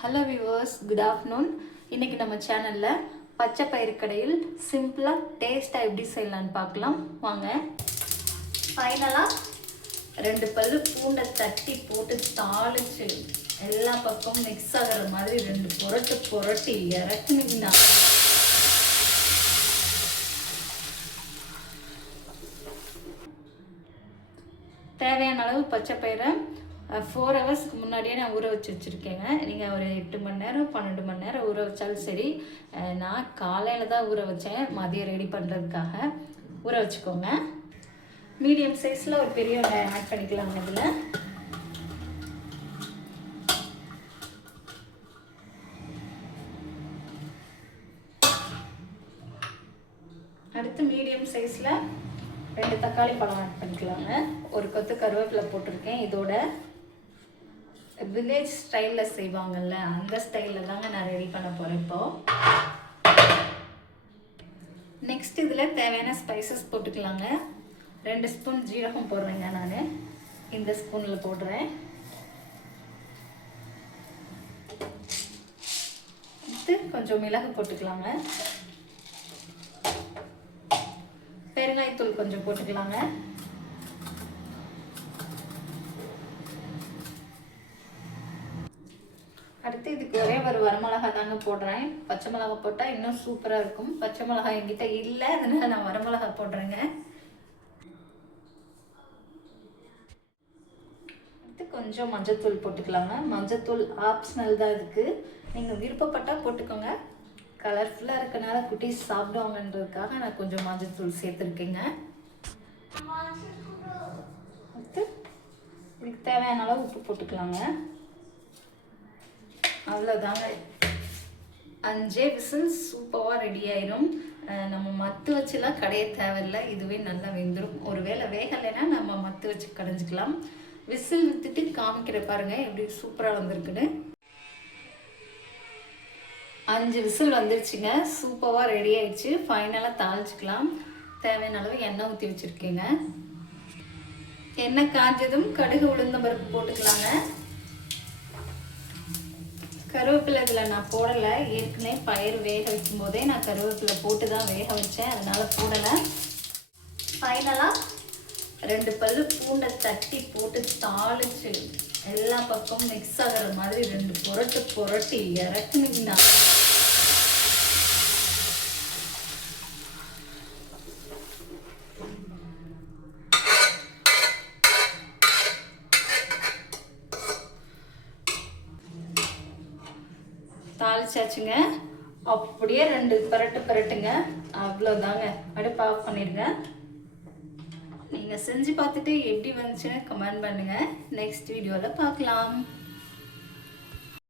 Hello viewers, good afternoon. இன்றைக்கி நம்ம சேனலில் பச்சை பயிறு கடையில் சிம்பிளாக டேஸ்ட்டாக எப்படி செய்யலான்னு பார்க்கலாம் வாங்க. ஃபைனலாக 2 பல்லு பூண்டை தட்டி போட்டு தாளித்து எல்லா பக்கமும் மிக்ஸ் ஆகிற மாதிரி 2 புரட்டி இறக்குனீங்கன்னா தேவையான அளவு பச்சை பயிரை 4 ஹவர்ஸ்க்கு முன்னாடியே நான் ஊற வச்சு வச்சுருக்கேங்க. நீங்கள் ஒரு 8 மணி நேரம் 12 மணி நேரம் ஊற வச்சாலும் சரி. நான் காலையில் தான் ஊற வச்சேன், மதியம் ரெடி பண்ணுறதுக்காக. ஊற வச்சுக்கோங்க. மீடியம் சைஸில் ஒரு பெரிய வெங்காயம் ஆட் பண்ணிக்கலாங்க. இதில் அடுத்து மீடியம் சைஸில் 2 தக்காளி பழம் ஆட் பண்ணிக்கலாங்க. ஒரு கொத்து கருவேப்பிலை போட்டிருக்கேன். இதோட வில்லேஜ் ஸ்டைலில் செய்வாங்கள்ல, அந்த ஸ்டைலில் தாங்க நான் ரெடி பண்ண போகிறேன் இப்போது. நெக்ஸ்ட் இதில் தேவையான ஸ்பைசஸ் போட்டுக்கலாங்க. 2 ஸ்பூன் ஜீரகம் போடுறேங்க. நான் இந்த ஸ்பூனில் போடுறேன். அடுத்து கொஞ்சம் மிளகு போட்டுக்கலாங்க. பெருங்காயத்தூள் கொஞ்சம் போட்டுக்கலாங்க. அடுத்து இதுக்கு ஒரே ஒரு வரமிளகா தாங்க போடுறேன். பச்சை மிளகா போட்டால் இன்னும் சூப்பராக இருக்கும். பச்சை மிளகா என்கிட்ட இல்லை, அதனால் நான் வரமிளகா போடுறேங்க. அடுத்து கொஞ்சம் மஞ்சத்தூள் போட்டுக்கலாங்க. மஞ்சத்தூள் ஆப்ஷனல் தான் இதுக்கு, நீங்கள் விருப்பப்பட்டால் போட்டுக்கோங்க. கலர்ஃபுல்லாக இருக்கனால குட்டீஸ் சாப்பிடுவாங்கன்றதுக்காக நான் கொஞ்சம் மஞ்சத்தூள் சேர்த்துருக்கேங்க. அடுத்து இதுக்கு தேவையான அளவு உப்பு போட்டுக்கலாங்க. அவ்வளோதாங்க, 5 விசில் சூப்பராக ரெடி ஆயிரும். நம்ம மத்து வச்சுலாம் கடைய தேவையில்லை, இதுவே நல்லா வெந்துடும். ஒருவேளை வேகலைன்னா நம்ம மத்து வச்சு கடைஞ்சிக்கலாம். விசில் விற்றுட்டு காமிக்கிற பாருங்கள் எப்படி சூப்பராக வந்திருக்குன்னு. 5 விசில் வந்துருச்சுங்க, சூப்பராக ரெடி ஆயிடுச்சு. ஃபைனலாக தாளிச்சிக்கலாம். தேவையான அளவு எண்ணெய் ஊற்றி வச்சுருக்கேங்க. எண்ணெய் காஞ்சதும் கடுகு உளுந்தம் பருப்பு போட்டுக்கலாங்க. கருவேப்பிலை இதில் நான் போடலை, ஏற்கனவே பயிர் வேக வைக்கும் போதே நான் கருவேப்பிலை போட்டு தான் வேக வச்சேன், அதனால் போடலை. ஃபைனலாக 2 பல்லு பூண்டை தட்டி போட்டு தாளித்து எல்லா பக்கமும் மிக்ஸ் ஆகிற மாதிரி 2 புரட்டி இறக்குனீங்கன்னா தாளிச்சாச்சுங்க. அப்படியே 2 புரட்டுங்க. அவ்வளோதாங்க, அடுப்பு ஆஃப் பண்ணிடுங்க. நீங்கள் செஞ்சு பார்த்துட்டு எப்படி வந்துச்சுன்னு கமெண்ட் பண்ணுங்கள். நெக்ஸ்ட் வீடியோவில் பார்க்கலாம்.